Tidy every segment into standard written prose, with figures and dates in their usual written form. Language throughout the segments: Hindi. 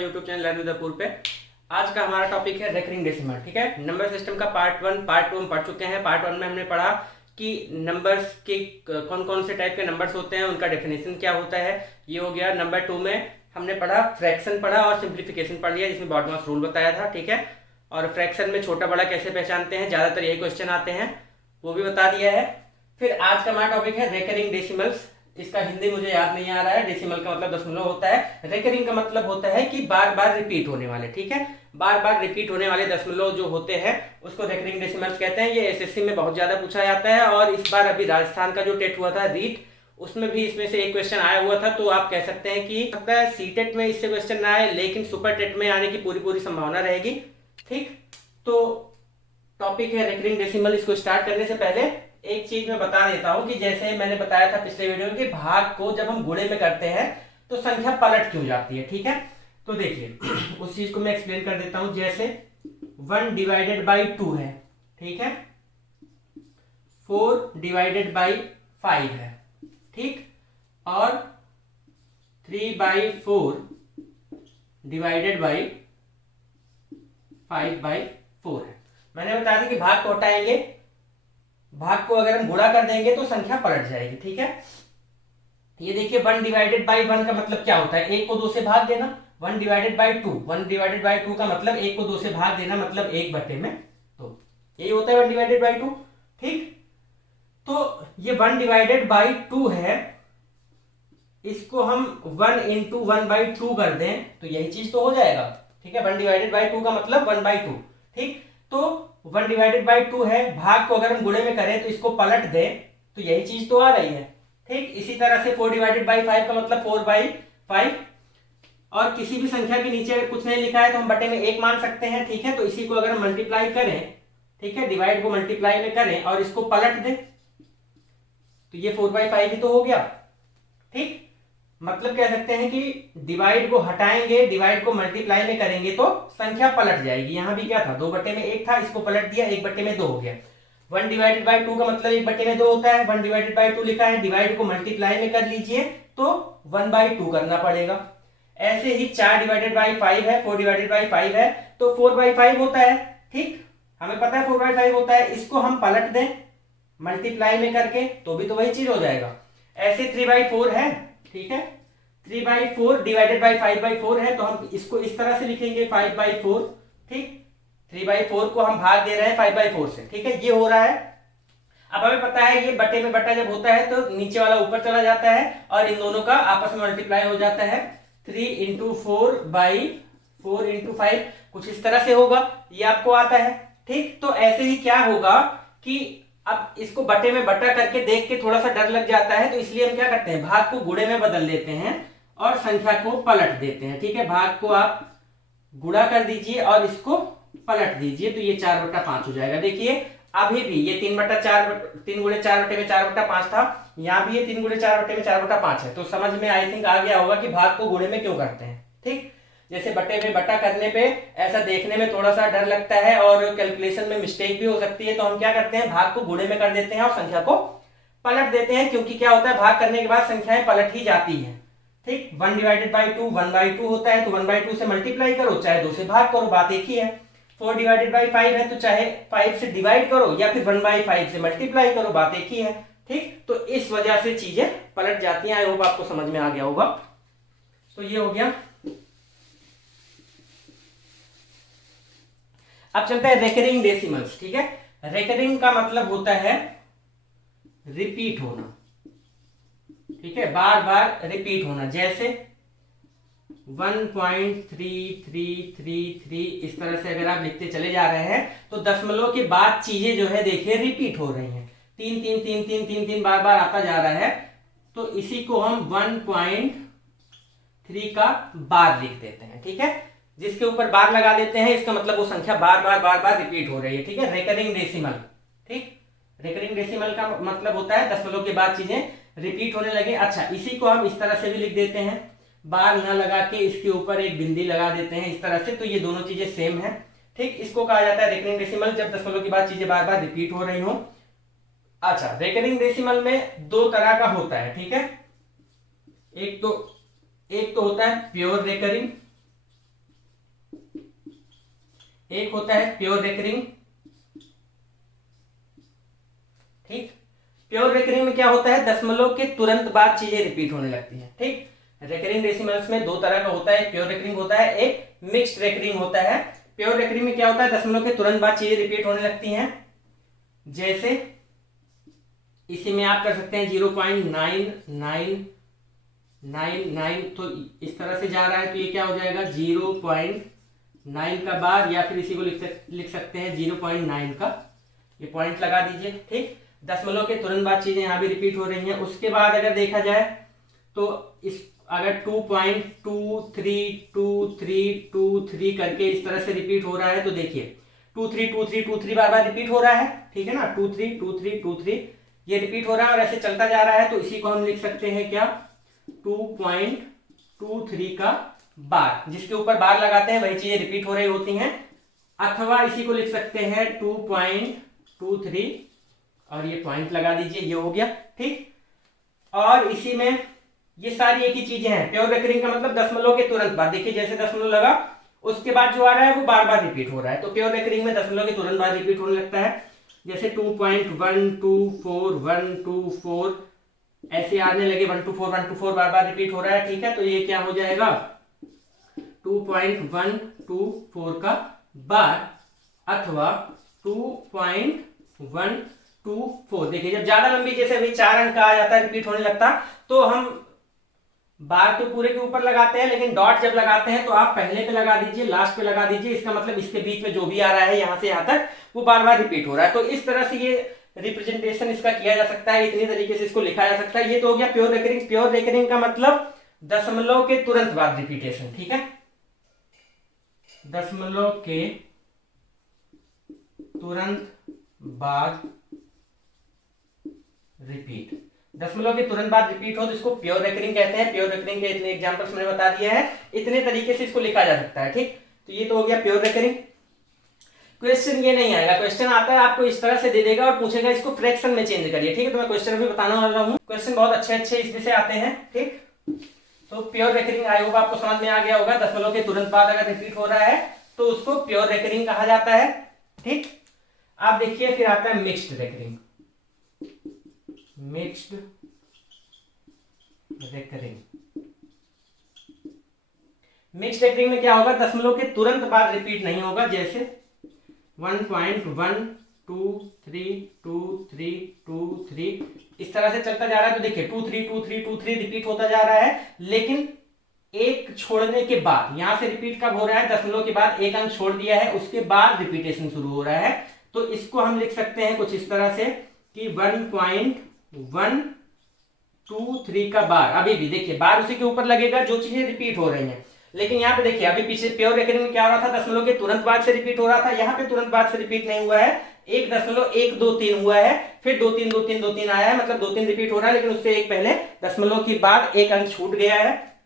आपका YouTube channel learn with the pay. आज का हमारा टॉपिक है रेकरिंग डेसिमल। ठीक है, नंबर सिस्टम का पार्ट 1 पार्ट 2 हम पढ़ चुके हैं। पार्ट 1 में हमने पढ़ा कि नंबर्स के कौन कौन से टाइप के नंबर्स होते हैं, उनका डेफिनेशन क्या होता है, ये हो गया। नंबर 2 में हमने पढ़ा फ्रैक्शन पढ़ा और सिंप्लीफिकेशन पढ़ लिया, जिसमें बॉडमास रूल बताया था। ठीक है, और फ्रैक्शन में छोटा बड़ा कैसे पहचानते हैं, ज़्यादातर यही क्वेश्चन आते हैं, वो भी बता दिया है। फिर आज का हमारा टॉपिक है रेकरिंग डेसिमल्स। इसका हिंदी मुझे याद नहीं आ रहा है। डेसिमल का मतलब दशमलव होता है, रेकरिंग का मतलब होता है कि बार बार रिपीट होने वाले। ठीक है, बार बार रिपीट होने वाले दशमलव जो होते हैं उसको रेकरिंग डेसिमल्स कहते हैं। ये एसएससी में बहुत ज्यादा पूछा जाता है, और इस बार अभी राजस्थान का जो टेट हुआ था रीट, उसमें भी इसमें से एक क्वेश्चन आया हुआ था। तो आप कह सकते हैं कि लगता है सीटेट में इससे क्वेश्चन ना आए, लेकिन सुपर टेट में आने की पूरी संभावना रहेगी। ठीक, तो टॉपिक है रेकरिंग डेसिमल। इसको स्टार्ट करने से पहले एक चीज मैं बता देता हूं कि जैसे मैंने बताया था पिछले वीडियो में कि भाग को जब हम गुणे में करते हैं तो संख्या पलट क्यों जाती है। ठीक है, तो देखिए उस चीज को मैं एक्सप्लेन कर देता हूं। जैसे 1 डिवाइडेड बाई 2 है, ठीक है, 4 डिवाइडेड बाई 5 है, ठीक, और 3 बाई 4 डिवाइडेड बाई 5 बाई 4 है। मैंने बता दिया कि भाग को हटाएंगे, भाग को अगर हम गुणा कर देंगे तो संख्या पलट जाएगी। ठीक है, ये देखिए 1 डिवाइडेड बाई 1 का मतलब क्या होता है, 1 को 2 से भाग देना। 1 डिवाइडेड बाई 2, 1 डिवाइडेड बाई 2 का मतलब 1 को 2 से भाग देना, मतलब 1 बटे में 2, यही होता है 1 डिवाइडेड बाई 2। ठीक, तो ये 1 डिवाइडेड बाई 2 है, इसको हम 1 इंटू 1 बाई 2 कर दें तो यही चीज तो हो जाएगा। ठीक है, 1 डिवाइडेड बाई 2 का मतलब 1 बाई 2। ठीक, तो 1 डिवाइडेड बाई 2 है, भाग को अगर हम गुणे में करें तो इसको पलट दें तो यही चीज तो आ रही है। ठीक, इसी तरह से 4 डिवाइडेड बाई 5 का मतलब 4 बाई 5, और किसी भी संख्या के नीचे अगर कुछ नहीं लिखा है तो हम बटे में 1 मान सकते हैं। ठीक है, तो इसी को अगर हम मल्टीप्लाई करें, ठीक है, डिवाइड को मल्टीप्लाई में करें और इसको पलट दें तो ये 4 बाई 5 ही तो हो गया। ठीक, मतलब कह सकते हैं कि डिवाइड को हटाएंगे, डिवाइड को मल्टीप्लाई में करेंगे तो संख्या पलट जाएगी। यहां भी क्या था, 2 बटे में 1 था, इसको पलट दिया, 1 बटे में 2 हो गया। 1 डिवाइडेड बाई 2 का मतलब 1 बटे में 2 होता है। 1 डिवाइडेड बाई 2 लिखा है, डिवाइड को मल्टीप्लाई में कर लीजिए तो 1 बाई 2 करना पड़ेगा। ऐसे ही 4 डिवाइडेड बाई 5 है, 4 डिवाइडेड बाई 5 है तो 4 बाई 5 होता है। ठीक, हमें पता है 4 बाई 5 होता है, इसको हम पलट दें मल्टीप्लाई में करके तो भी तो वही चीज हो जाएगा। ऐसे 3 बाई 4 है, ठीक है, 3 बाई 4 डिवाइडेड बाई 5 बाई 4 है, तो हम इसको इस तरह से लिखेंगे 5 बाई 4। ठीक, 3 बाई 4 को हम भाग दे रहे हैं 5 बाई 4 से। ठीक है, ये हो रहा है। अब हमें पता है ये बटे में बटा जब होता है तो नीचे वाला ऊपर चला जाता है और इन दोनों का आपस में मल्टीप्लाई हो जाता है। 3 इंटू 4 बाई 4 इंटू 5 कुछ इस तरह से होगा, ये आपको आता है। ठीक, तो ऐसे ही क्या होगा कि अब इसको बटे में बटा करके देख के थोड़ा सा डर लग जाता है, तो इसलिए हम क्या करते हैं, भाग को गुणे में बदल देते हैं और संख्या को पलट देते हैं। ठीक है, भाग को आप गुणा कर दीजिए और इसको पलट दीजिए तो ये 4/5 हो जाएगा। देखिए अभी भी ये 3/4, 3 गुणे 4 बटे में 4/5 था, यहाँ भी ये 3 गुणे 4 बटे में 4/5 है। तो समझ में आई थिंक आ गया होगा कि भाग को गुणे में क्यों करते हैं। ठीक, जैसे बटे में बटा करने पे ऐसा देखने में थोड़ा सा डर लगता है और कैलकुलेशन में मिस्टेक भी हो सकती है, तो हम क्या करते हैं, भाग को गुणे में कर देते हैं और संख्या को पलट देते हैं, क्योंकि क्या होता है, भाग करने के बाद संख्याएं पलट ही जाती हैं। ठीक, 1 डिवाइडेड बाई 2 1 बाई 2 होता है, तो 1 बाई 2 से मल्टीप्लाई करो चाहे 2 से भाग करो, बात एक ही है। 4 डिवाइडेड बाई 5 है, तो चाहे 5 से डिवाइड करो या फिर 1 बाई 5 से मल्टीप्लाई करो, बात एक ही है। ठीक, तो इस वजह से चीजें पलट जाती हैं। आई होप आपको समझ में आ गया होगा। तो ये हो गया। अब चलता है रेकरिंग डेसिमल्स। ठीक है, रेकरिंग का मतलब होता है रिपीट होना। ठीक है, बार बार रिपीट होना। जैसे 1.3333 इस तरह से अगर आप लिखते चले जा रहे हैं तो दशमलव के बाद चीजें जो है देखिए रिपीट हो रही हैं, 3 3 3 3 3 3 बार बार आता जा रहा है, तो इसी को हम 1.3 का बार लिख देते हैं। ठीक है, जिसके ऊपर बार लगा देते हैं इसका मतलब वो संख्या बार बार रिपीट हो रही है। ठीक है, रेकरिंग डेसिमल। ठीक, रेकरिंग डेसिमल का मतलब होता है दशमलव के बाद चीजें रिपीट होने लगे। अच्छा, इसी को हम इस तरह से भी लिख देते हैं, बार न लगा के इसके ऊपर एक बिंदी लगा देते हैं इस तरह से, तो ये दोनों चीजें सेम है। ठीक, इसको कहा जाता है रेकरिंग डेसिमल, जब दशमलव के बाद चीजें बार बार रिपीट हो रही हो। अच्छा, रेकरिंग डेसिमल में 2 तरह का होता है। ठीक है, एक तो होता है प्योर रेकरिंग एक होता है प्योर रेकरिंग। ठीक, प्योर रेकरिंग में क्या होता है, दशमलव के तुरंत बाद चीजें रिपीट होने लगती हैं। ठीक, रेकरिंग डेसिमल्स में दो तरह का होता है, प्योर रेकरिंग होता है, एक मिक्स्ड रेकरिंग होता है। प्योर रेकरिंग में क्या होता है, दशमलव के तुरंत बाद चीजें रिपीट होने लगती हैं। जैसे इसी में आप कर सकते हैं 0.9999, तो इस तरह से जा रहा है, तो ये क्या हो जाएगा 0.9 का बार, या फिर इसी को लिख सकते हैं 0.9 का, ये पॉइंट लगा दीजिए। ठीक, दशमलव के तुरंत बाद चीजें यहां भी रिपीट हो रही हैं। उसके बाद अगर देखा जाए तो इस अगर 2.232323 करके इस तरह से रिपीट हो रहा है, तो देखिए 232323 बार बार रिपीट हो रहा है। ठीक है ना, 232323 ये रिपीट हो रहा है और ऐसे चलता जा रहा है, तो इसी को हम लिख सकते हैं क्या, 2.23 का बार, जिसके ऊपर बार लगाते हैं वही चीजें रिपीट हो रही होती हैं। अथवा इसी को लिख सकते हैं 2.23 और ये पॉइंट लगा दीजिए, ये हो गया। ठीक, और इसी में ये सारी एक ही चीजें हैं। प्योर रेकरिंग का मतलब दशमलव के तुरंत बाद, देखिए जैसे दशमलव लगा उसके बाद जो आ रहा है वो बार बार रिपीट हो रहा है, तो प्योर रेकरिंग में दशमलव के तुरंत बाद रिपीट होने लगता है। जैसे 2.124 ऐसे आने लगे, 124 बार बार रिपीट हो रहा है। ठीक है, तो ये क्या हो जाएगा 2.124 का बार अथवा 2.124। देखिए जब ज्यादा लंबी, जैसे अभी 4 अंक का आ जाता है रिपीट होने लगता, तो हम बार तो पूरे के ऊपर लगाते हैं, लेकिन डॉट जब लगाते हैं तो आप पहले पे लगा दीजिए, लास्ट पे लगा दीजिए। इसका मतलब इसके बीच में जो भी आ रहा है यहां से यहां तक वो बार बार रिपीट हो रहा है। तो इस तरह से ये रिप्रेजेंटेशन इसका किया जा सकता है, इतनी तरीके से इसको लिखा जा सकता है। ये तो हो गया प्योर रेकरिंग। प्योर रेकरिंग का मतलब दशमलव के तुरंत बाद रिपीटेशन। ठीक है, दशमलव के तुरंत बाद रिपीट, दशमलव के तुरंत बाद रिपीट हो तो इसको प्योर रेकरिंग कहते हैं। प्योर रेकरिंग के इतने एग्जांपल्स मैंने बता दिए हैं, इतने तरीके से इसको लिखा जा सकता है। ठीक, तो ये तो हो गया प्योर रेकरिंग। क्वेश्चन ये नहीं आएगा, क्वेश्चन आता है आपको इस तरह से दे देगा और पूछेगा इसको फ्रैक्शन में चेंज करिए। ठीक है, तो मैं क्वेश्चन भी बताने वाला हूँ। क्वेश्चन बहुत अच्छे अच्छे इसमें से आते हैं। ठीक, तो प्योर रेकरिंग आई होप आपको समझ में आ गया होगा। दशमलव के तुरंत बाद अगर रिपीट हो रहा है तो उसको प्योर रेकरिंग कहा जाता है। ठीक, आप देखिए फिर आता है mixed recurring. Mixed recurring, mixed recurring में क्या होगा, दशमलव के तुरंत बाद रिपीट नहीं होगा। जैसे 1.1232323 इस तरह से चलता जा रहा है, तो देखिए 232323 रिपीट होता जा रहा है, लेकिन एक छोड़ने के बाद, यहां से रिपीट कब हो रहा है, दशमलव के बाद एक अंक छोड़ दिया है, उसके बाद रिपीटेशन शुरू हो रहा है। तो इसको हम लिख सकते हैं कुछ इस तरह से कि 1.123 का बार। अभी भी देखिए बार उसी के ऊपर लगेगा जो चीजें रिपीट हो रही हैं, लेकिन यहाँ पे देखिए अभी पीछे प्योर रेकरिंग में क्या हो रहा था, दशमलव के तुरंत बाद से रिपीट हो रहा था। यहाँ पे तुरंत बाद से रिपीट नहीं हुआ है, 1.123 हुआ है, फिर 2.3 आया है, मतलब 2.3 रिपीट हो रहा है, लेकिन उससे एक पहले दशमलव के बाद एक अंक छूट गया है।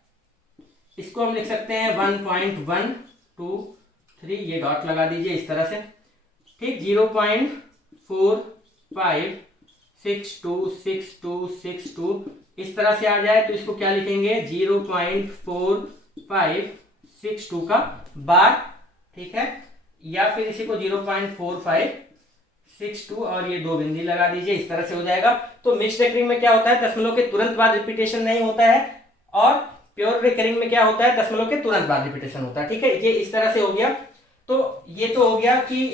इसको हम लिख सकते हैं 1.123, ये डॉट लगा दीजिए इस तरह से। ठीक, 0.45626262 इस तरह से आ जाए तो इसको क्या लिखेंगे 0.4562 का बार। ठीक है, या फिर इसी को 0.4562 और ये दो बिंदी लगा दीजिए, इस तरह से हो जाएगा। तो मिक्स्ड रेकरिंग में क्या होता है, दशमलव के तुरंत बाद रिपीटेशन नहीं होता है, और प्योर रेकरिंग में क्या होता है, दशमलव के तुरंत बाद रिपीटेशन होता है। ठीक है, ये इस तरह से हो गया। तो ये तो हो गया कि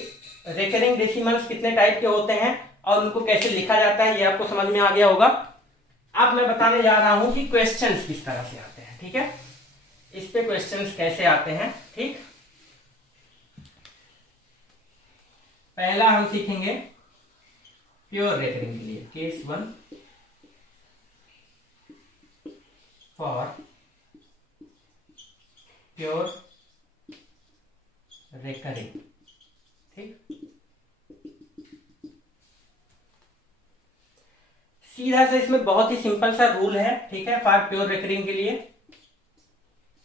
रेकरिंग डेसिमल्स कितने टाइप के होते हैं और उनको कैसे लिखा जाता है, ये आपको समझ में आ गया होगा। अब मैं बताने जा रहा हूं कि क्वेश्चंस किस तरह से आते हैं। ठीक है, इस पे क्वेश्चंस कैसे आते हैं। ठीक, पहला हम सीखेंगे प्योर रेकरिंग के लिए, केस 1 फॉर प्योर रेकरिंग। ठीक, सीधा सा इसमें बहुत ही सिंपल सा रूल है। ठीक है, फॉर प्योर रेकरिंग के लिए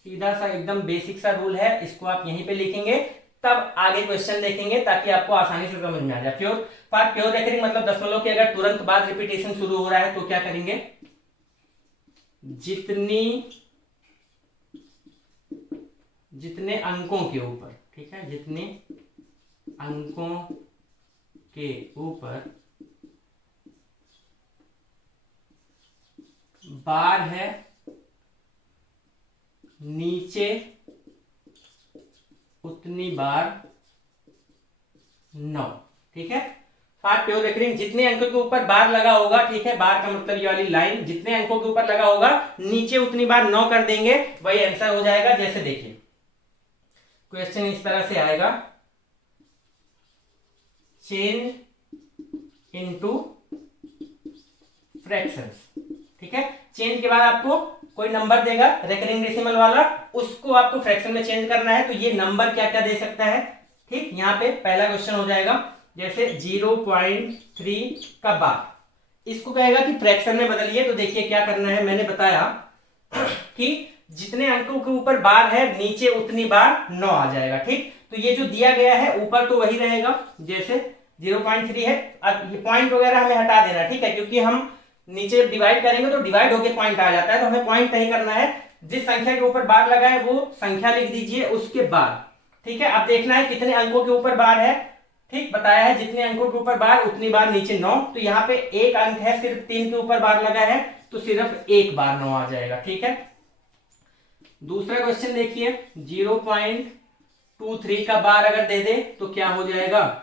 सीधा सा एकदम बेसिक सा रूल है, इसको आप यहीं पे लिखेंगे, तब आगे क्वेश्चन देखेंगे ताकि आपको आसानी से समझ में आ जाए। फॉर प्योर रेकरिंग मतलब दशमलव के अगर तुरंत बाद रिपीटेशन शुरू हो रहा है तो क्या करेंगे, जितने अंकों के ऊपर, ठीक है, जितने अंकों के ऊपर बार है, नीचे उतनी बार 9। ठीक है, 5 प्योर रेकरिंग, जितने अंकों के ऊपर बार लगा होगा, ठीक है, बार का मतलब ये वाली लाइन, जितने अंकों के ऊपर लगा होगा नीचे उतनी बार 9 कर देंगे, वही आंसर हो जाएगा। जैसे देखिए क्वेश्चन इस तरह से आएगा, चेंज इनटू फ्रैक्शंस। ठीक है, चेंज के बाद आपको कोई नंबर देगा रेकरिंग डेसिमल वाला, उसको आपको फ्रैक्शन में चेंज करना है। तो ये नंबर क्या क्या दे सकता है, ठीक, यहाँ पे पहला क्वेश्चन हो जाएगा, जैसे 0.3 का बार, इसको कहेगा कि फ्रैक्शन में बदलिए। तो देखिए क्या करना है, मैंने बताया कि जितने अंकों के ऊपर बार है नीचे उतनी बार 9 आ जाएगा। ठीक, तो ये जो दिया गया है ऊपर तो वही रहेगा, जैसे 0.3 है, अब ये पॉइंट वगैरह हमें हटा देना। ठीक है, क्योंकि हम नीचे डिवाइड करेंगे तो डिवाइड होके पॉइंट आ जाता है, तो हमें पॉइंट नहीं करना है। जिस संख्या के ऊपर बार लगा है वो संख्या लिख दीजिए उसके बाद। ठीक है, अब देखना है कितने अंकों के ऊपर बार है। ठीक, बताया है जितने अंकों के ऊपर बार उतनी बार नीचे 9। तो यहाँ पे एक अंक है, सिर्फ 3 के ऊपर बार लगा है, तो सिर्फ एक बार 9 आ जाएगा। ठीक है, दूसरा क्वेश्चन देखिए, 0.23 का बार अगर दे दे तो क्या हो जाएगा,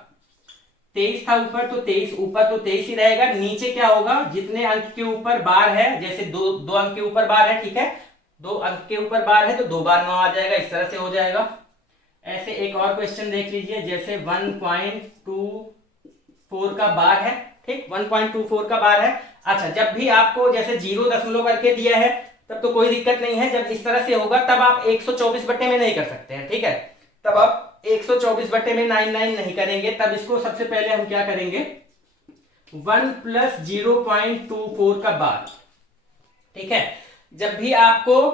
23 था ऊपर, तो 23 ऊपर तो 23 ही रहेगा, नीचे क्या होगा, जितने अंक के ऊपर बार है, जैसे दो अंक के ऊपर बार है, ठीक है, 2 अंक के ऊपर बार है तो 2 बार 9 आ जाएगा, इस तरह से हो जाएगा। ऐसे एक और क्वेश्चन देख लीजिए, जैसे 1.24 का बार है, ठीक, 1.24 का बार है। अच्छा, जब भी आपको जैसे 0 दशमलव करके दिया है तब तो कोई दिक्कत नहीं है, जब इस तरह से होगा तब आप 124 बटे में नहीं कर सकते हैं। ठीक है, तब आप 124 बटे में 99 नहीं करेंगे, तब इसको सबसे पहले हम क्या करेंगे, 1 प्लस 0.24 का बार। ठीक है, जब भी आपको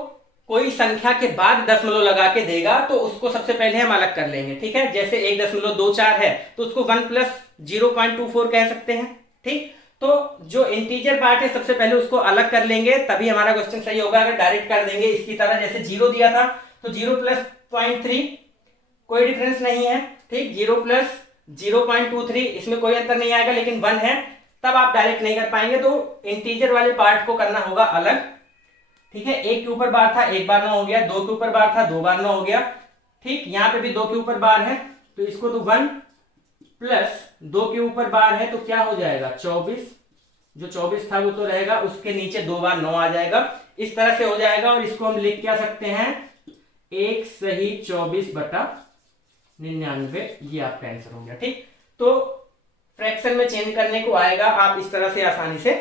कोई संख्या के बाद दशमलव लगा के देगा तो उसको सबसे पहले हम अलग कर लेंगे। ठीक है, जैसे 1.24 है तो उसको 1 प्लस 0.24 कह सकते हैं। ठीक, तो जो इंटीजर पार्ट है सबसे पहले उसको अलग कर लेंगे, तभी हमारा क्वेश्चन सही होगा। अगर डायरेक्ट कर देंगे इसकी तरह, जैसे 0 दिया था तो 0 प्लस 0.3 कोई डिफरेंस नहीं है। ठीक, 0 प्लस 0.23 इसमें कोई अंतर नहीं आएगा, लेकिन 1 है, तब आप डायरेक्ट नहीं कर पाएंगे, तो इंटीजर वाले पार्ट को करना होगा अलग। ठीक है, 1 के ऊपर बार था 1 बार 9 हो गया, 2 के ऊपर बार था 2 बार 9 हो गया। ठीक, यहाँ पे भी 2 के ऊपर बार है तो इसको तो 1 प्लस 2 के ऊपर बार है तो क्या हो जाएगा 24, जो 24 था वो तो रहेगा, उसके नीचे 2 बार 9 आ जाएगा, इस तरह से हो जाएगा। और इसको हम लिख क्या सकते हैं, 1 सही 24 बटा 99, ये आपका आंसर हो गया। ठीक, तो फ्रैक्शन में चेंज करने को आएगा, आप इस तरह से आसानी से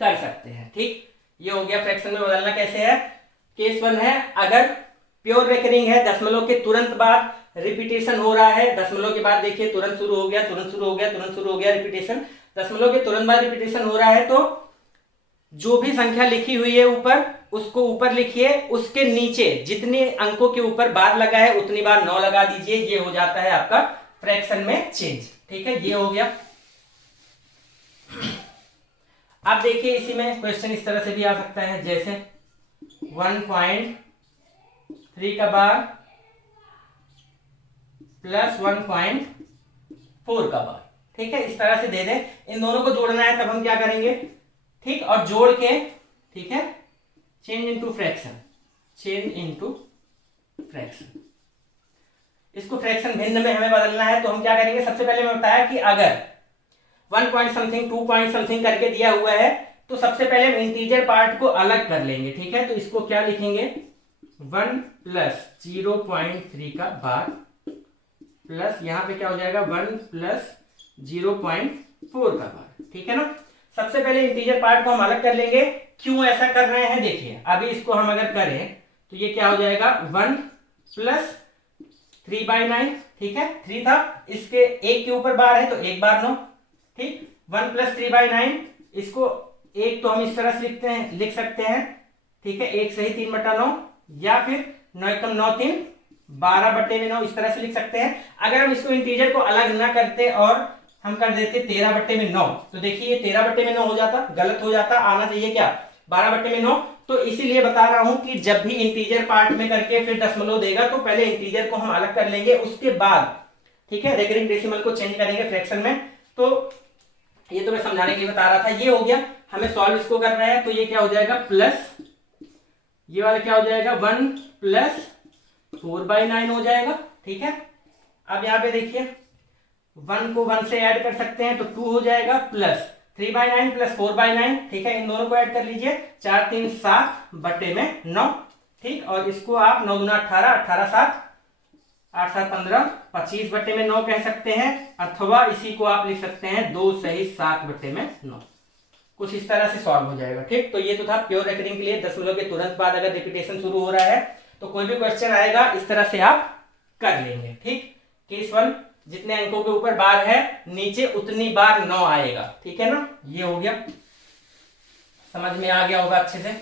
कर सकते हैं। ठीक, ये हो गया फ्रैक्शन में बदलना कैसे है। केस 1 है, अगर प्योर रेकरिंग है, दशमलव के तुरंत बाद रिपीटेशन हो रहा है, दशमलव के बाद देखिए तुरंत शुरू हो गया, तुरंत शुरू हो गया, तुरंत शुरू हो गया रिपीटेशन, दशमलव के तुरंत बाद रिपीटेशन हो रहा है, तो जो भी संख्या लिखी हुई है ऊपर उसको ऊपर लिखिए, उसके नीचे जितने अंकों के ऊपर बार लगा है उतनी बार 9 लगा दीजिए, ये हो जाता है आपका फ्रैक्शन में चेंज। ठीक है, ये हो गया। अब देखिए इसी में क्वेश्चन इस तरह से भी आ सकता है, जैसे 1.3 का बार प्लस 1.4 का बार। ठीक है, इस तरह से दे दें, इन दोनों को जोड़ना है, तब हम क्या करेंगे, ठीक, और जोड़ के, ठीक है, change into fraction, change into fraction, इसको फ्रैक्शन भिन्न में हमें बदलना है। तो हम क्या करेंगे, सबसे पहले मैं बताया कि अगर 1 पॉइंट समथिंग 2 पॉइंट समथिंग करके दिया हुआ है तो सबसे पहले हम इंटीजर पार्ट को अलग कर लेंगे। ठीक है, तो इसको क्या लिखेंगे, 1 प्लस 0.3 का बार प्लस यहाँ पे क्या हो जाएगा 1 प्लस 0.4 का बार। ठीक है ना, सबसे पहले इंटीजर पार्ट को हम अलग कर लेंगे। क्यों ऐसा कर रहे हैं, देखिए अभी इसको हम अगर करें तो ये क्या हो जाएगा 1 प्लस 3/9। ठीक है, 3 था, इसके 1 के ऊपर बार है तो 1 बार 9। ठीक, 1 प्लस 3/9, इसको एक तो हम इस तरह से लिख सकते हैं। ठीक है, 1 सही 3/9, या फिर 9 एकम 9 3 12 बटे में 9, इस तरह से लिख सकते हैं। अगर हम इसको इंटीजर को अलग ना करते और हम कर देते 13 बटे में 9, तो देखिए ये 13 बटे में 9 हो जाता, गलत हो जाता, आना चाहिए क्या 12 बटे में 9। तो इसीलिए बता रहा हूं कि जब भी इंटीजर पार्ट में करके फिर दशमलव देगा तो पहले इंटीजर को हम अलग कर लेंगे, उसके बाद ठीक है, रेकरिंग डेसिमल को चेंज करेंगे फ्रैक्शन में। तो ये तो मैं समझाने के लिए बता रहा था। ये हो गया, हमें सॉल्व इसको करना है, तो ये क्या हो जाएगा प्लस, ये वाला क्या हो जाएगा 1 प्लस 4/9 हो जाएगा। ठीक है, अब यहाँ पे देखिए 1 को 1 से ऐड कर सकते हैं तो 2 हो जाएगा, प्लस 3/9 प्लस 4/9। ठीक है, इन दोनों को ऐड कर लीजिए, 4 3 7 बटे में 9। ठीक, और इसको आप 9 दूना 18, 18 7 8 7 15, 25 बटे में 9 कह सकते हैं, अथवा इसी को आप लिख सकते हैं 2 सही 7 बटे में 9। कुछ इस तरह से सॉल्व हो जाएगा। ठीक, तो ये तो था प्योर रेकरिंग के लिए। दशमलव के तुरंत बाद अगर रिपीटेशन शुरू हो रहा है तो कोई भी क्वेश्चन आएगा इस तरह से आप कर लेंगे। ठीक, केस 1 जितने अंकों के ऊपर बार है नीचे उतनी बार 9 आएगा। ठीक है ना, ये हो गया, समझ में आ गया होगा अच्छे से।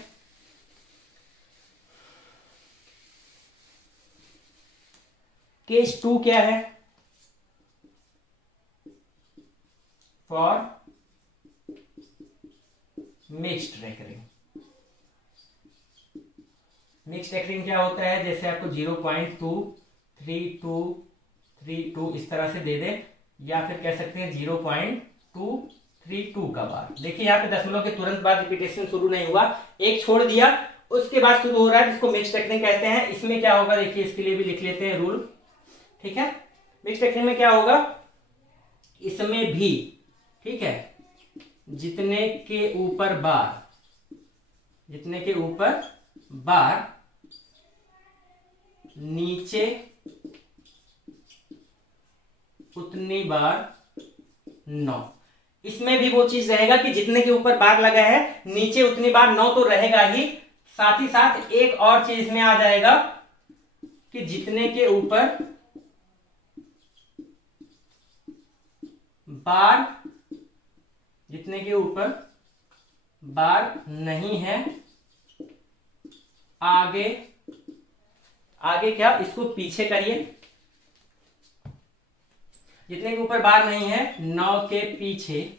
केस 2 क्या है, for mixed recurring. Mixed recurring क्या होता है, जैसे आपको 0.23232 इस तरह से दे दे, या फिर कह सकते हैं 0.232 का बार। देखिए यहाँ पे दशमलव के तुरंत बाद रिपीटेशन शुरू नहीं हुआ, एक छोड़ दिया उसके बाद शुरू हो रहा है, जिसको मिक्स्ड रेकरिंग कहते हैं। इसमें क्या होगा देखिए, इसके लिए भी लिख लेते हैं रूल। ठीक है, मिक्स्ड रेकरिंग में क्या होगा, इसमें भी ठीक है जितने के ऊपर बार नीचे उतनी बार 9। इसमें भी वो चीज रहेगा कि जितने के ऊपर बार लगा है नीचे उतनी बार 9 तो रहेगा ही, साथ ही साथ एक और चीज इसमें आ जाएगा कि जितने के ऊपर बार नहीं है, आगे क्या, इसको पीछे करिए, जितने के ऊपर बार नहीं है 9 के पीछे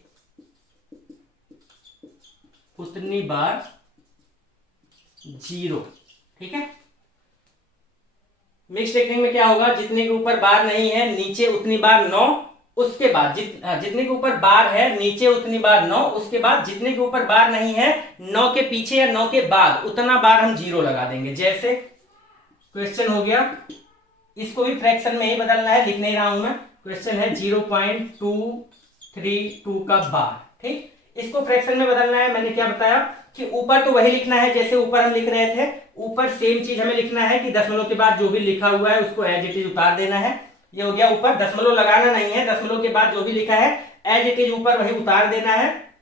उतनी बार 0। ठीक है, मिक्स्ड रेकरिंग में क्या होगा, जितने के ऊपर बार नहीं है नीचे उतनी बार 9, उसके बाद जितने के ऊपर बार है नीचे उतनी बार 9, उसके बाद जितने के ऊपर बार नहीं है 9 के पीछे या 9 के बाद उतना बार हम 0 लगा देंगे। जैसे क्वेश्चन हो गया, इसको भी फ्रैक्शन में ही बदलना है, लिख नहीं रहा हूं मैं। क्वेश्चन है 0.232 का बार। ठीक, इसको फ्रैक्शन में बदलना है। मैंने क्या बताया कि ऊपर तो वही लिखना है जैसे ऊपर हम लिख रहे थे, ऊपर सेम चीज हमें लिखना है कि दशमलव के बाद जो भी लिखा हुआ है उसको एज इट इज उतार देना है। ये हो गया ऊपर, दशमलव लगाना नहीं है, दशमलव के बाद जो भी लिखा है एज इट इज ऊपर वही उतार देना है।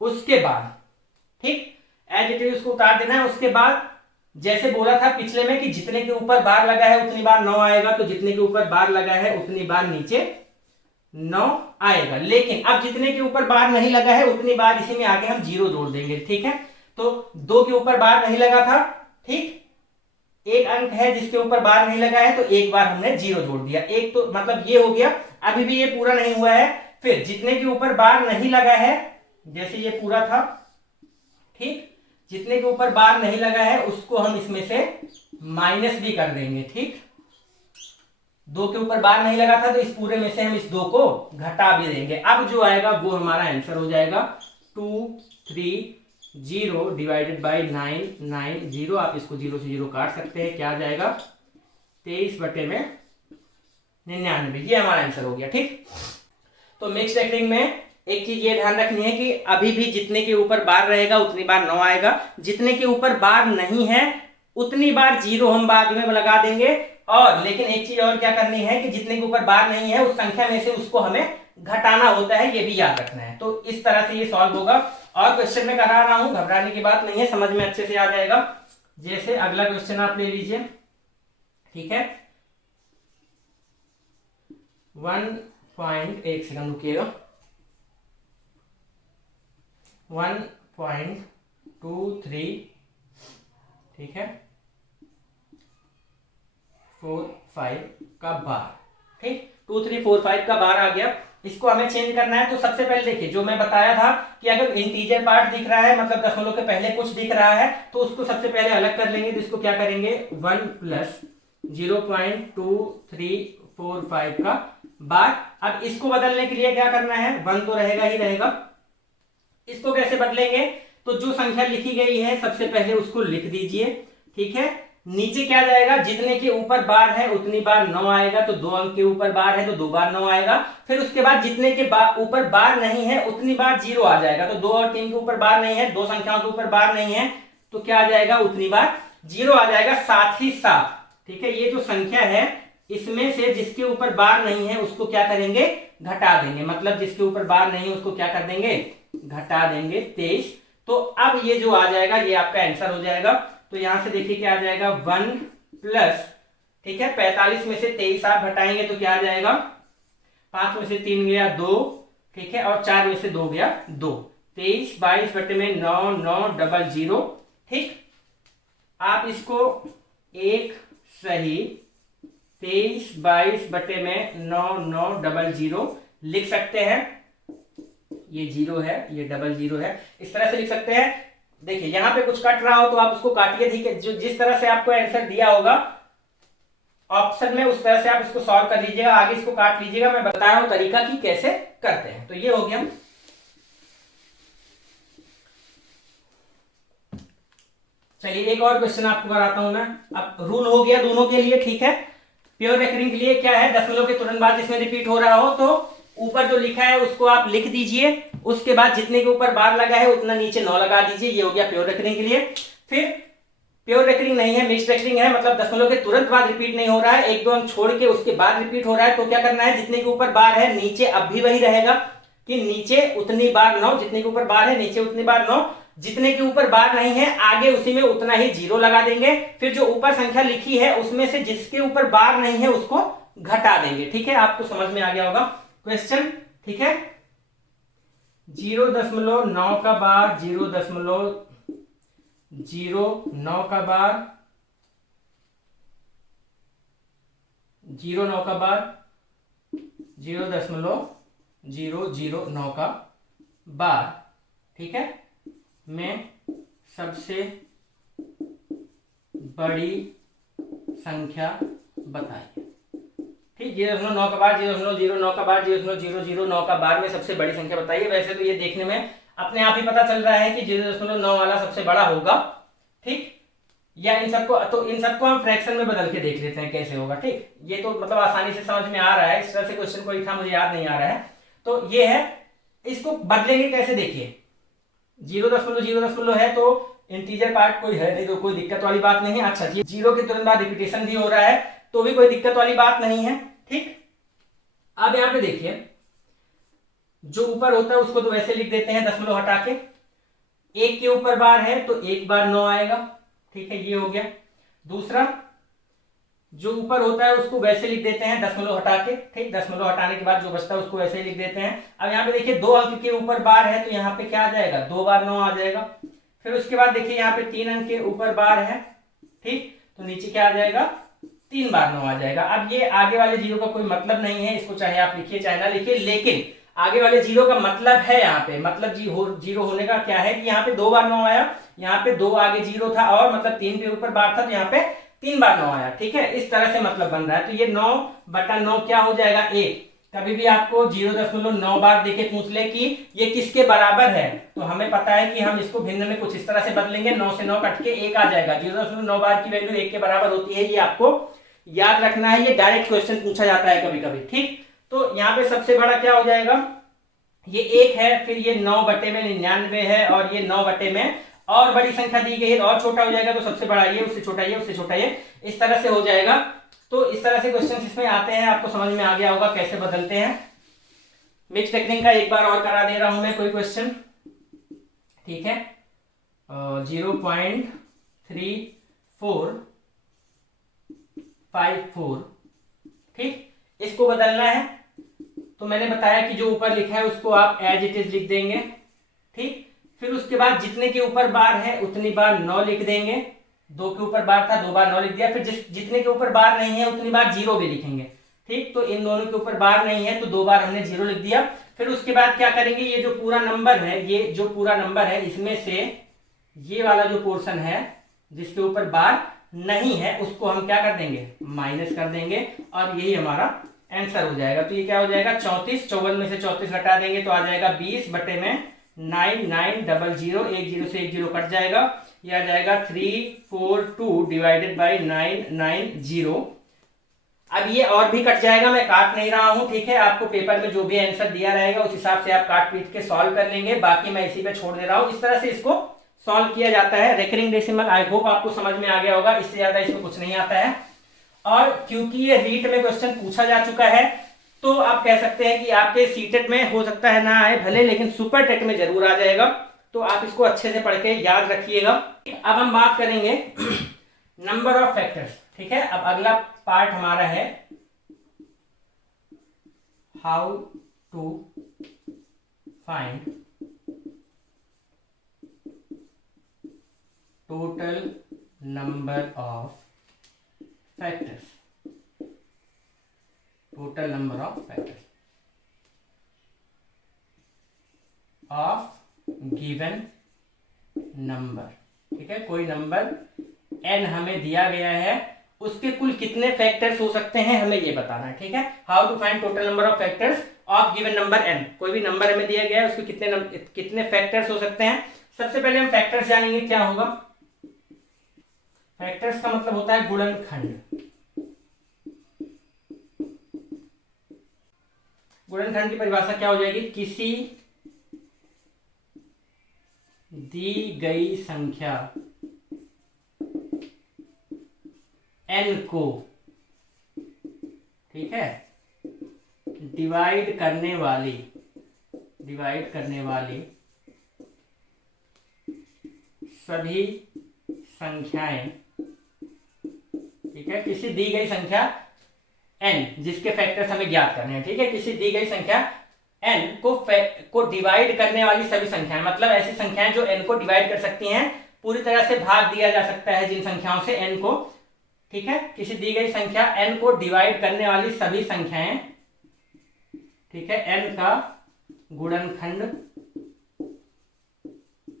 उसके बाद ठीक एज इट इज उसको उतार देना है। उसके बाद जैसे बोला था पिछले में कि जितने के ऊपर बार लगा है उतनी बार 9 आएगा, तो जितने के ऊपर बार लगा है उतनी बार नीचे 9 आएगा। लेकिन अब जितने के ऊपर बार नहीं लगा है उतनी बार इसी में आगे हम 0 जोड़ देंगे। ठीक है, तो 2 के ऊपर बार नहीं लगा था, ठीक, एक अंक है जिसके ऊपर बार नहीं लगा है तो एक बार हमने 0 जोड़ दिया। एक तो मतलब ये हो गया, अभी भी ये पूरा नहीं हुआ है। फिर जितने के ऊपर बार नहीं लगा है, जैसे ये पूरा था, ठीक, जितने के ऊपर बार नहीं लगा है उसको हम इसमें से माइनस भी कर देंगे। ठीक, 2 के ऊपर बार नहीं लगा था तो इस पूरे में से हम इस 2 को घटा भी देंगे। अब जो आएगा वो हमारा आंसर हो जाएगा 230 डिवाइडेड बाई 990। आप इसको 0 से 0 काट सकते हैं, क्या आ जाएगा 23 बटे में 99। ये हमारा आंसर हो गया। ठीक, तो मिक्स्ड रेकरिंग में एक चीज ये ध्यान रखनी है कि अभी भी जितने के ऊपर बार रहेगा उतनी बार 9 आएगा, जितने के ऊपर बार नहीं है उतनी बार 0 हम बाद में लगा देंगे। और लेकिन एक चीज और क्या करनी है कि जितने के ऊपर बार नहीं है उस संख्या में से उसको हमें घटाना होता है, ये भी याद रखना है। तो इस तरह से ये सॉल्व होगा। और क्वेश्चन में करा रहा हूं, घबराने की बात नहीं है, समझ में अच्छे से आ जाएगा। जैसे अगला क्वेश्चन आप ले लीजिए, ठीक है, 1 सेकंड रुकिएगा, 1.23 ठीक है 45 का बार। ठीक, 2345 का बार आ गया। इसको हमें चेंज करना है। तो सबसे पहले देखिए जो मैं बताया था कि अगर इंटीजर पार्ट दिख रहा है, मतलब दशमलव के पहले कुछ दिख रहा है, तो उसको सबसे पहले अलग कर लेंगे। तो इसको क्या करेंगे 1 प्लस 0.235 4 5 का बार। अब इसको बदलने के लिए क्या करना है, 1 तो रहेगा ही रहेगा। इसको कैसे बदलेंगे, तो जो संख्या लिखी गई है सबसे पहले उसको लिख दीजिए, ठीक है। नीचे क्या जाएगा, जितने के ऊपर बार है उतनी बार 9 आएगा, तो 2 अंक के ऊपर बार है तो 2 बार 9 आएगा। फिर उसके बाद जितने के ऊपर बार नहीं है उतनी बार 0 आ जाएगा, तो 2 और 3 के ऊपर बार नहीं है, 2 संख्याओं के ऊपर बार नहीं है, तो क्या आ जाएगा, उतनी बार 0 आ जाएगा। साथ ही साथ, ठीक है, ये जो संख्या है इसमें से जिसके ऊपर बार नहीं है उसको क्या करेंगे, घटा देंगे। मतलब जिसके ऊपर बार नहीं है उसको क्या कर देंगे, घटा देंगे 23। तो अब ये जो आ जाएगा ये आपका आंसर हो जाएगा। तो यहां से देखिए क्या आ जाएगा, 1 प्लस, ठीक है, 45 में से 23 आप घटाएंगे तो क्या आ जाएगा, 5 में से 3 गया 2, ठीक है, और 4 में से 2 गया 2, 23 22 बटे में 9 9 डबल 0, ठीक। आप इसको एक सही 23 22 बटे में 9 9 डबल 0 लिख सकते हैं। ये 0 है, ये डबल 0 है, इस तरह से लिख सकते हैं। देखिए यहां पे कुछ कट रहा हो तो आप उसको काटिए, ठीक है। जो जिस तरह से आपको आंसर दिया होगा ऑप्शन में उस तरह से आप इसको सॉल्व कर लीजिएगा, आगे इसको काट लीजिएगा। मैं बता रहा हूं तरीका कि कैसे करते हैं। तो ये हो गया। चलिए एक और क्वेश्चन आपको कराता हूं मैं। अब रूल हो गया दोनों के लिए, ठीक है। प्योर रेकरिंग के लिए क्या है, दशमलव के तुरंत बाद इसमें रिपीट हो रहा हो तो ऊपर जो लिखा है उसको आप लिख दीजिए, उसके बाद जितने के ऊपर बार लगा है उतना नीचे 9 लगा दीजिए। ये हो गया प्योर रेकरिंग के लिए। फिर प्योर रेकरिंग नहीं है, मिक्स्ड रेकरिंग है, मतलब दशमलव के तुरंत बाद रिपीट नहीं हो रहा है, 1 2 अंक छोड़ के उसके बाद रिपीट हो रहा है, तो क्या करना है, जितने के ऊपर बार है नीचे अब भी वही रहेगा कि नीचे उतनी बार 9, जितने के ऊपर बार है नीचे उतनी बार 9, जितने के ऊपर बार नहीं है आगे उसी में उतना ही 0 लगा देंगे। फिर जो ऊपर संख्या लिखी है उसमें से जिसके ऊपर बार नहीं है उसको घटा देंगे, ठीक है। आपको समझ में आ गया होगा क्वेश्चन, ठीक है। 0.9 का बार, 0.09 का बार, 0.9 का बार, 0.009 का बार, ठीक है, में सबसे बड़ी संख्या बताइए, ठीक। 0.9 का बार, 0.09 का बार, 0.009 का बार में सबसे बड़ी संख्या बताइए। वैसे तो ये देखने में अपने आप ही पता चल रहा है कि 0.9 वाला सबसे बड़ा होगा, ठीक। या इन सबको हम फ्रैक्शन में बदल के देख लेते हैं कैसे होगा, ठीक। ये तो मतलब आसानी से समझ में आ रहा है, इस तरह से क्वेश्चन कोई था मुझे याद नहीं आ रहा है। तो ये है, इसको बदलेंगे कैसे, देखिए 0.0 है तो इंटीजर पार्ट कोई है नहीं तो कोई दिक्कत वाली बात नहीं है। अच्छा, 0 के तुरंत बाद रिपीटेशन भी हो रहा है तो भी कोई दिक्कत वाली बात नहीं है, ठीक। अब यहां पे देखिए जो ऊपर होता है उसको तो वैसे लिख देते हैं दशमलव हटा के, 1 के ऊपर बार है तो 1 बार 9 आएगा, ठीक है, ये हो गया। दूसरा जो ऊपर होता है उसको वैसे लिख देते हैं दशमलव हटा के, ठीक। दशमलव हटाने के बाद जो बचता है उसको वैसे ही लिख देते हैं। अब यहाँ पे देखिए 2 अंक के ऊपर बार है तो यहाँ पे क्या आ जाएगा, 2 बार 9 आ जाएगा। फिर उसके बाद देखिए यहाँ पे 3 अंक के ऊपर बार है, ठीक, तो नीचे क्या आ जाएगा, 3 बार 9 आ जाएगा। अब ये आगे वाले 0 का कोई मतलब नहीं है, इसको चाहे आप लिखिए चाहे ना लिखिए, लेकिन आगे वाले 0 का मतलब है यहाँ पे, मतलब 0 होने का क्या है कि यहाँ पे 2 बार 9 आया, यहाँ पे 2 आगे 0 था और मतलब 3 के ऊपर बार था तो यहाँ पे 3 बार 9 आया, ठीक है। इस तरह से मतलब बन रहा है। तो ये 9/9 क्या हो जाएगा, 1। कभी भी आपको 0.9 बार देके पूछ ले कि ये किसके बराबर है तो हमें पता है कि हम इसको भिन्न में कुछ इस तरह से बदलेंगे, 9 से 9 कट के 1 आ जाएगा। 0.9 बार की वैल्यू 1 के बराबर होती है, ये आपको याद रखना है, ये डायरेक्ट क्वेश्चन पूछा जाता है कभी कभी, ठीक। तो यहाँ पे सबसे बड़ा क्या हो जाएगा, ये 1 है, फिर ये 9/99 है और ये 9 में और बड़ी संख्या दी गई है और छोटा हो जाएगा तो सबसे बड़ा ये, उससे छोटा ये, उससे छोटा ये, इस तरह से हो जाएगा। तो इस तरह से क्वेश्चन इसमें आते हैं, आपको समझ में आ गया होगा कैसे बदलते हैं। मिक्स टेक्निक का एक बार और करा दे रहा हूं मैं कोई क्वेश्चन, ठीक है। 0.3454, ठीक, इसको बदलना है। तो मैंने बताया कि जो ऊपर लिखा है उसको आप एज इट इज लिख देंगे, ठीक। फिर उसके बाद जितने के ऊपर बार है उतनी बार 9 लिख देंगे, 2 के ऊपर बार था 2 बार 9 लिख दिया। फिर जितने के ऊपर बार नहीं है उतनी बार 0 भी लिखेंगे, ठीक। तो इन दोनों के ऊपर बार नहीं है तो 2 बार हमने 0 लिख दिया। फिर उसके बाद क्या करेंगे, ये जो पूरा नंबर है, ये जो पूरा नंबर है इसमें से ये वाला जो पोर्शन है जिसके ऊपर बार नहीं है उसको हम क्या कर देंगे, माइनस कर देंगे, और यही हमारा आंसर हो जाएगा। तो ये क्या हो जाएगा 34, 54 में से 34 घटा देंगे तो आ जाएगा 20 बटे में 9900, एक जीरो से एक जीरो कट जाएगा, ये आ जाएगा 342 डिवाइडेड बाई 990। अब ये और भी कट जाएगा, मैं काट नहीं रहा हूं, ठीक है, आपको पेपर में जो भी आंसर दिया रहेगा उस हिसाब से आप काट पीट के सॉल्व कर लेंगे, बाकी मैं इसी पे छोड़ दे रहा हूं। इस तरह से इसको सॉल्व किया जाता है। रेकरिंग डेसिमल आई होप आपको समझ में आ गया होगा, इससे ज्यादा इसमें कुछ नहीं आता है। और क्योंकि ये रीट में क्वेश्चन पूछा जा चुका है तो आप कह सकते हैं कि आपके सीटेट में हो सकता है ना आए भले, लेकिन सुपर टेट में जरूर आ जाएगा, तो आप इसको अच्छे से पढ़ के याद रखिएगा। अब हम बात करेंगे नंबर ऑफ फैक्टर्स, ठीक है। अब अगला पार्ट हमारा है how to find total number of factors, total number of factors of given number, ठीक है। कोई नंबर n हमें दिया गया है, उसके कुल कितने फैक्टर्स हो सकते हैं हमें ये बताना है, ठीक है। How to find total number of factors of given number n, कोई भी नंबर हमें दिया गया है उसके कितने फैक्टर्स हो सकते हैं। सबसे पहले हम फैक्टर्स जानेंगे क्या होगा। फैक्टर्स का मतलब होता है गुणनखंड। गुणनखंड की परिभाषा क्या हो जाएगी, किसी दी गई संख्या n को, ठीक है, डिवाइड करने वाली सभी संख्याएं, ठीक है, किसी दी गई संख्या n जिसके फैक्टर्स हमें ज्ञात करने हैं, ठीक है, किसी दी गई संख्या n को डिवाइड करने वाली सभी संख्याएं, मतलब ऐसी संख्याएं जो n को डिवाइड कर सकती हैं, पूरी तरह से भाग दिया जा सकता है जिन संख्याओं से n को, ठीक है, किसी दी गई संख्या n को डिवाइड करने वाली सभी संख्याएं, ठीक है, n का गुणनखंड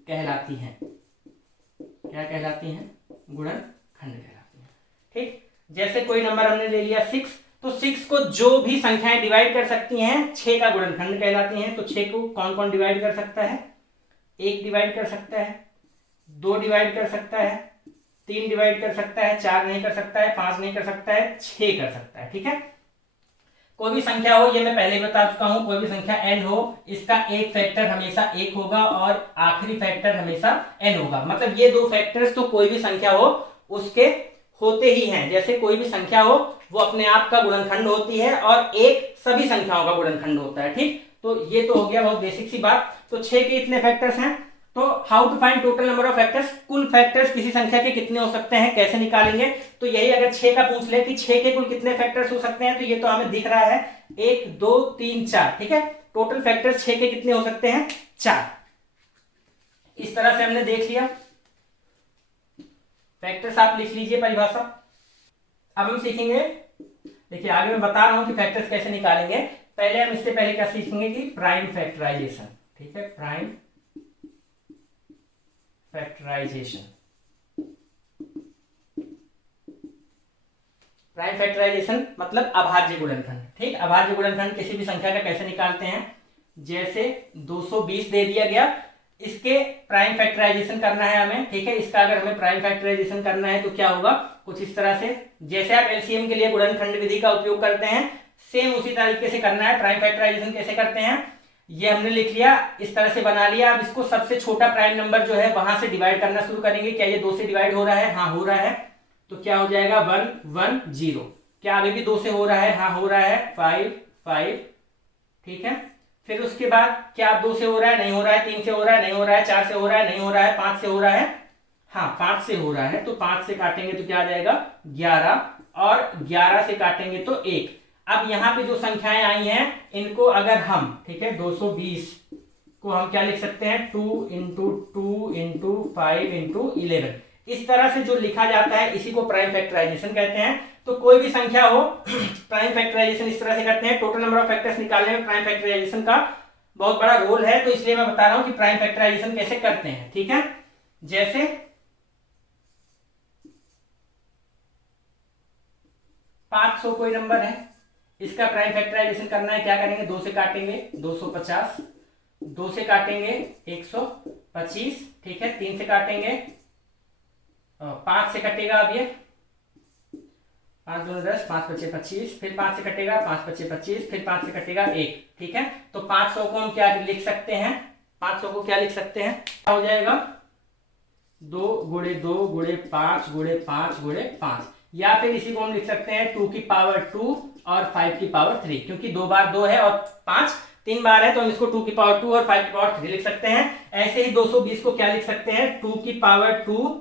कहलाती हैं। क्या कहलाती हैं, गुणनखंड कहलाती हैं, ठीक। जैसे कोई नंबर हमने ले लिया 6, तो 6 को जो भी संख्याएं डिवाइड कर सकती हैं 6 का गुणनखंड कहलाती हैं। तो 6 को कौन कौन डिवाइड कर सकता है, 1 डिवाइड कर सकता है, 2 डिवाइड कर सकता है, 3 डिवाइड कर सकता है, 4 नहीं कर सकता है, 5 नहीं कर सकता है, 6 कर सकता है, ठीक है। कोई भी संख्या हो, ये मैं पहले ही बता चुका हूं, कोई भी संख्या n हो, इसका एक फैक्टर हमेशा 1 होगा और आखिरी फैक्टर हमेशा n होगा। मतलब ये दो फैक्टर्स तो कोई भी संख्या हो उसके होते ही हैं। जैसे कोई भी संख्या हो वो अपने आप का गुणनखंड होती है और एक सभी संख्याओं का गुणनखंड होता है, ठीक। तो ये तो हो गया बहुत बेसिक सी बात। तो 6 के इतने फैक्टर्स हैं। तो how to find total number of factors, कुल फैक्टर्स किसी संख्या के कितने हो सकते हैं, कैसे निकालेंगे। तो यही अगर 6 का पूछ ले कि 6 के कुल कितने फैक्टर्स हो सकते हैं, तो ये तो हमें दिख रहा है 1 2 3 4, ठीक है। टोटल फैक्टर्स 6 के कितने हो सकते हैं, 4। इस तरह से हमने देख लिया फैक्टर्स, आप लिख लीजिए परिभाषा। अब हम सीखेंगे, देखिए आगे मैं बता रहा हूं कि फैक्टर्स कैसे निकालेंगे। पहले हम इससे पहले क्या सीखेंगे कि प्राइम फैक्टराइजेशन, ठीक है, प्राइम फैक्टराइजेशन। प्राइम फैक्टराइजेशन मतलब अभाज्य गुणनखंड, ठीक। अभाज्य गुणनखंड किसी भी संख्या का कैसे निकालते हैं, जैसे 220 दे दिया गया, इसके प्राइम फैक्टराइजेशन करना है हमें, ठीक है। इसका अगर हमें प्राइम फैक्टराइजेशन करना है तो क्या होगा, कुछ इस तरह से, जैसे आप एलसीएम के लिए गुणनखंड विधि का उपयोग करते हैं सेम उसी तरीके से करना है। प्राइम फैक्टराइजेशन कैसे करते हैं, ये हमने लिख लिया, इस तरह से बना लिया। अब इसको सबसे छोटा प्राइम नंबर जो है वहां से डिवाइड करना शुरू करेंगे। क्या ये 2 से डिवाइड हो रहा है, हाँ हो रहा है, तो क्या हो जाएगा 1 1 0। क्या अभी भी 2 से हो रहा है, हाँ हो रहा है, 5 5, ठीक है। फिर उसके बाद क्या 2 से हो रहा है, नहीं हो रहा है, 3 से हो रहा है, नहीं हो रहा है, 4 से हो रहा है, नहीं हो रहा है, 5 से हो रहा है, हाँ 5 से हो रहा है। तो 5 से काटेंगे तो क्या आ जाएगा 11, और 11 से काटेंगे तो 1। अब यहाँ पे जो संख्याएं आई हैं इनको अगर हम, ठीक है, 220 को हम क्या लिख सकते हैं, 2 × 2 × 5 × 11, इस तरह से जो लिखा जाता है इसी को प्राइम फैक्टराइजेशन कहते हैं। तो कोई भी संख्या हो प्राइम फैक्टराइजेशन इस तरह से करते हैं। टोटल नंबर ऑफ फैक्टर्स निकालने में प्राइम फैक्टराइजेशन का बहुत बड़ा रोल है, तो इसलिए मैं बता रहा हूं कि प्राइम फैक्टराइजेशन कैसे करते हैं, ठीक है। जैसे 500 कोई नंबर है, इसका प्राइम फैक्टराइजेशन करना है, क्या करेंगे, 2 से काटेंगे 250, 2 से काटेंगे 125, ठीक है, 3 से काटेंगे 5 से कटेगा अब ये 5 2 10, 5 5 25, फिर 5 से कटेगा 5 5 25, फिर 5 से कटेगा 1, ठीक है। तो 500 को हम क्या लिख सकते हैं, 500 को क्या लिख सकते हैं, क्या हो जाएगा 2 गुणे 2 गुणे 5 गुणे 5 गुणे 5, या फिर इसी को हम लिख सकते हैं 2 की पावर 2 और 5 की पावर 3, क्योंकि 2 बार 2 है और 5 3 बार है, तो हम इसको 2 की पावर 2 और 5 की पावर 3 लिख सकते हैं। ऐसे ही 220 को क्या लिख सकते हैं, 2 की पावर 2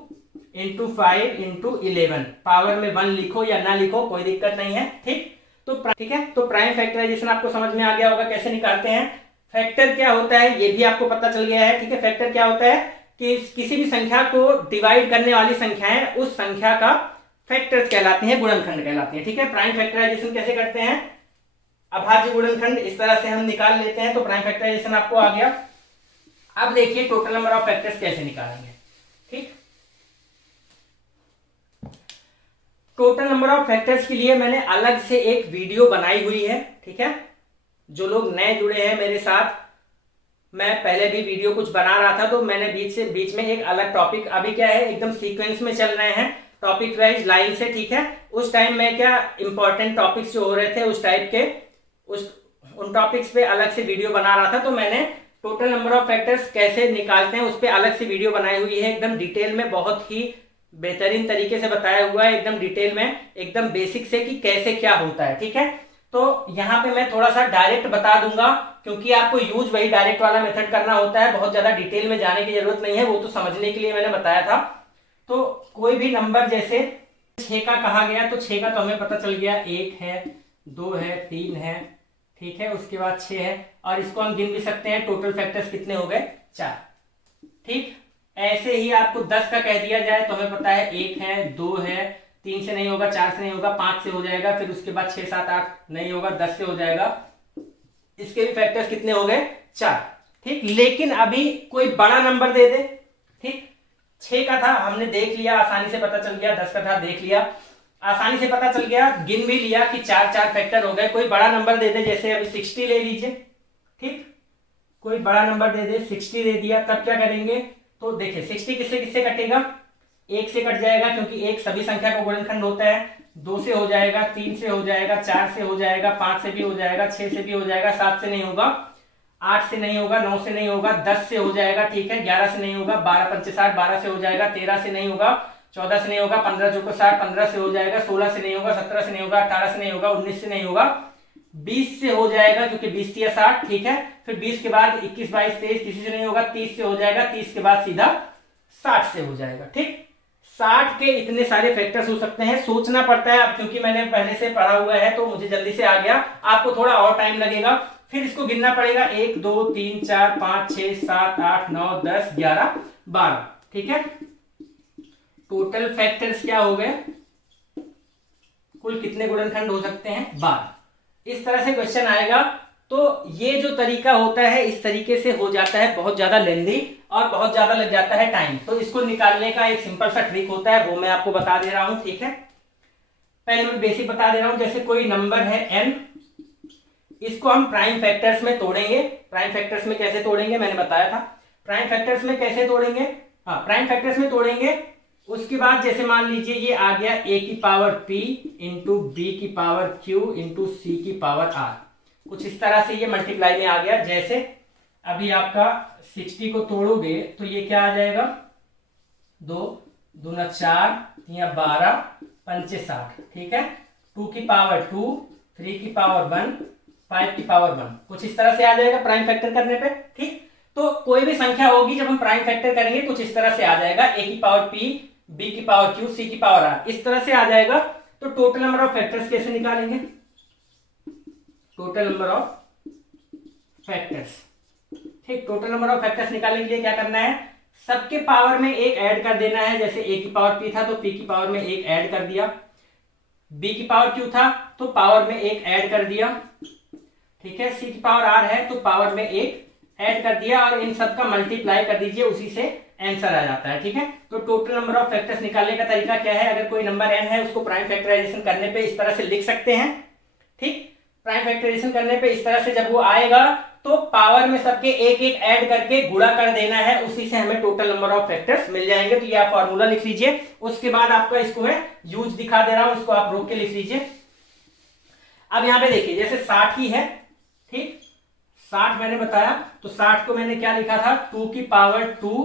इंटू 5 इंटू 11, पावर में 1 लिखो या ना लिखो कोई दिक्कत नहीं है, ठीक। ठीक है, तो प्राइम फैक्टराइजेशन आपको समझ में आ गया होगा कैसे निकालते हैं। फैक्टर क्या होता है ये भी आपको पता चल गया है, ठीक है। फैक्टर क्या होता है कि किसी भी संख्या को डिवाइड करने वाली संख्याएं उस संख्या का फैक्टर्स कहलाते हैं, गुणनखंड कहलाते हैं, ठीक है। प्राइम फैक्टराइजेशन कैसे करते हैं, अभाज्य गुणनखंड इस तरह से हम निकाल लेते हैं, तो प्राइम फैक्टराइजेशन आपको आ गया। अब देखिए टोटल नंबर ऑफ फैक्टर्स कैसे निकालेंगे, ठीक। टोटल नंबर ऑफ फैक्टर्स के लिए मैंने अलग से एक वीडियो बनाई हुई है, ठीक है। जो लोग नए जुड़े हैं मेरे साथ, मैं पहले भी वीडियो कुछ बना रहा था, तो मैंने बीच में एक अलग टॉपिक, अभी क्या है एकदम सीक्वेंस में चल रहे हैं टॉपिक वाइज लाइन से, ठीक है। उस टाइम में क्या इंपॉर्टेंट टॉपिक्स जो हो रहे थे उस टाइप के उन टॉपिक्स पे अलग से वीडियो बना रहा था, तो मैंने टोटल नंबर ऑफ फैक्टर्स कैसे निकालते हैं उस पर अलग से वीडियो बनाई हुई है, एकदम डिटेल में, बहुत ही बेहतरीन तरीके से बताया हुआ है, एकदम डिटेल में, एकदम बेसिक से कि कैसे क्या होता है, ठीक है। तो यहाँ पे मैं थोड़ा सा डायरेक्ट बता दूंगा, क्योंकि आपको यूज वही डायरेक्ट वाला मेथड करना होता है, बहुत ज्यादा डिटेल में जाने की जरूरत नहीं है, वो तो समझने के लिए मैंने बताया था। तो कोई भी नंबर जैसे 6 का कहा गया, तो 6 का तो हमें पता चल गया, 1 है 2 है 3 है, ठीक है, उसके बाद 6 है, और इसको हम गिन भी सकते हैं, टोटल फैक्टर्स कितने हो गए 4, ठीक। ऐसे ही आपको 10 का कह दिया जाए तो हमें पता है 1 है 2 है, 3 से नहीं होगा, 4 से नहीं होगा, 5 से हो जाएगा, फिर उसके बाद 6 7 8 नहीं होगा, 10 से हो जाएगा, इसके भी फैक्टर्स कितने हो गए 4, ठीक। लेकिन अभी कोई बड़ा नंबर दे दे, ठीक, 6 का था हमने देख लिया, आसानी से पता चल गया, 10 का था देख लिया, आसानी से पता चल गया, गिन भी लिया कि 4 फैक्टर हो गए। कोई बड़ा नंबर दे दे, जैसे अभी 60 ले लीजिए, ठीक, कोई बड़ा नंबर दे दे, 60 दे दिया, तब क्या करेंगे, तो देखिए 60 किससे किससे कटेगा, 1 से कट जाएगा, क्योंकि 1 सभी संख्या का गुणनखंड होता है, 2 से हो जाएगा, 3 से हो जाएगा, 4 से हो जाएगा, 5 से भी हो जाएगा, 6 से भी हो जाएगा, 7 से नहीं होगा, 8 से नहीं होगा, 9 से नहीं होगा, 10 से हो जाएगा, ठीक है, 11 से नहीं होगा, 12 पंचे 60, 12 से हो जाएगा, 13 से नहीं होगा, 14 से नहीं होगा, 15 चौको 60, 15 से हो जाएगा, 16 से नहीं होगा, 17 से नहीं होगा, 18 से नहीं होगा, 19 से नहीं होगा, 20 से हो जाएगा, क्योंकि 20 या 60, ठीक है। फिर 20 के बाद 21 22 23 किसी से नहीं होगा, 30 से हो जाएगा, 30 के बाद सीधा 60 से हो जाएगा, ठीक। 60 के इतने सारे फैक्टर्स हो सकते हैं, सोचना पड़ता है, अब क्योंकि मैंने पहले से पढ़ा हुआ है तो मुझे जल्दी से आ गया, आपको थोड़ा और टाइम लगेगा, फिर इसको गिनना पड़ेगा, 1 2 3 4 5 6 7 8 9 10 11 12, ठीक है। टोटल फैक्टर्स क्या हो गए, कुल कितने गुणनखंड हो सकते हैं 12, इस तरह से क्वेश्चन आएगा। तो ये जो तरीका होता है इस तरीके से हो जाता है, बहुत ज्यादा लेंदी और बहुत ज्यादा लग जाता है टाइम, तो इसको निकालने का एक सिंपल सा ट्रिक होता है, वो मैं आपको बता दे रहा हूं, ठीक है। पहले मैं बेसिक बता दे रहा हूं, जैसे कोई नंबर है n, इसको हम प्राइम फैक्टर्स में तोड़ेंगे। प्राइम फैक्टर्स में कैसे तोड़ेंगे मैंने बताया था, प्राइम फैक्टर्स में कैसे तोड़ेंगे, हाँ प्राइम फैक्टर्स में तोड़ेंगे। उसके बाद जैसे मान लीजिए ये आ गया a की पावर p इंटू b की पावर q इंटू c की पावर r, कुछ इस तरह से ये मल्टीप्लाई में आ गया। जैसे अभी आपका 60 को तोड़ोगे तो ये क्या आ जाएगा, 2 दूना 4 या 12 पंचे 60, ठीक है, 2 की पावर 2 3 की पावर 1 5 की पावर 1, कुछ इस तरह से आ जाएगा प्राइम फैक्टर करने पे, ठीक। तो कोई भी संख्या होगी जब हम प्राइम फैक्टर करेंगे कुछ इस तरह से आ जाएगा, a की पावर p b की पावर q c की पावर r, इस तरह से आ जाएगा। तो टोटल नंबर ऑफ फैक्टर्स कैसे निकालेंगे, टोटल नंबर ऑफ फैक्टर्स, ठीक। टोटल नंबर ऑफ फैक्टर्स निकालने के लिए क्या करना है, सबके पावर में एक ऐड कर देना है। जैसे a की पावर p था तो p की पावर में एक ऐड कर दिया, b की पावर q था तो पावर में एक ऐड कर दिया, ठीक है, c की पावर r है तो पावर में एक ऐड कर दिया और इन सब का मल्टीप्लाई कर दीजिए, उसी से आंसर आ जाता है। ठीक है, तो टोटल नंबर ऑफ फैक्टर्स निकालने का तरीका क्या है, अगर कोई नंबर n है उसको प्राइम फैक्टराइजेशन करने पे इस तरह से लिख सकते हैं। ठीक, प्राइम फैक्टराइजेशन करने पे इस तरह से जब वो आएगा तो पावर में सबके एक एक ऐड करके गुणा कर देना है, उसी से हमें टोटल नंबर ऑफ फैक्टर्स मिल जाएंगे। तो ये आप फॉर्मूला लिख लीजिए। उसके बाद आपका इसको मैं यूज दिखा दे रहा हूं, इसको आप रोक के लिख लीजिए। अब यहां पे देखिए जैसे 60 ही है, ठीक, 60 मैंने बताया, तो 60 को मैंने क्या लिखा था, 2 की पावर 2,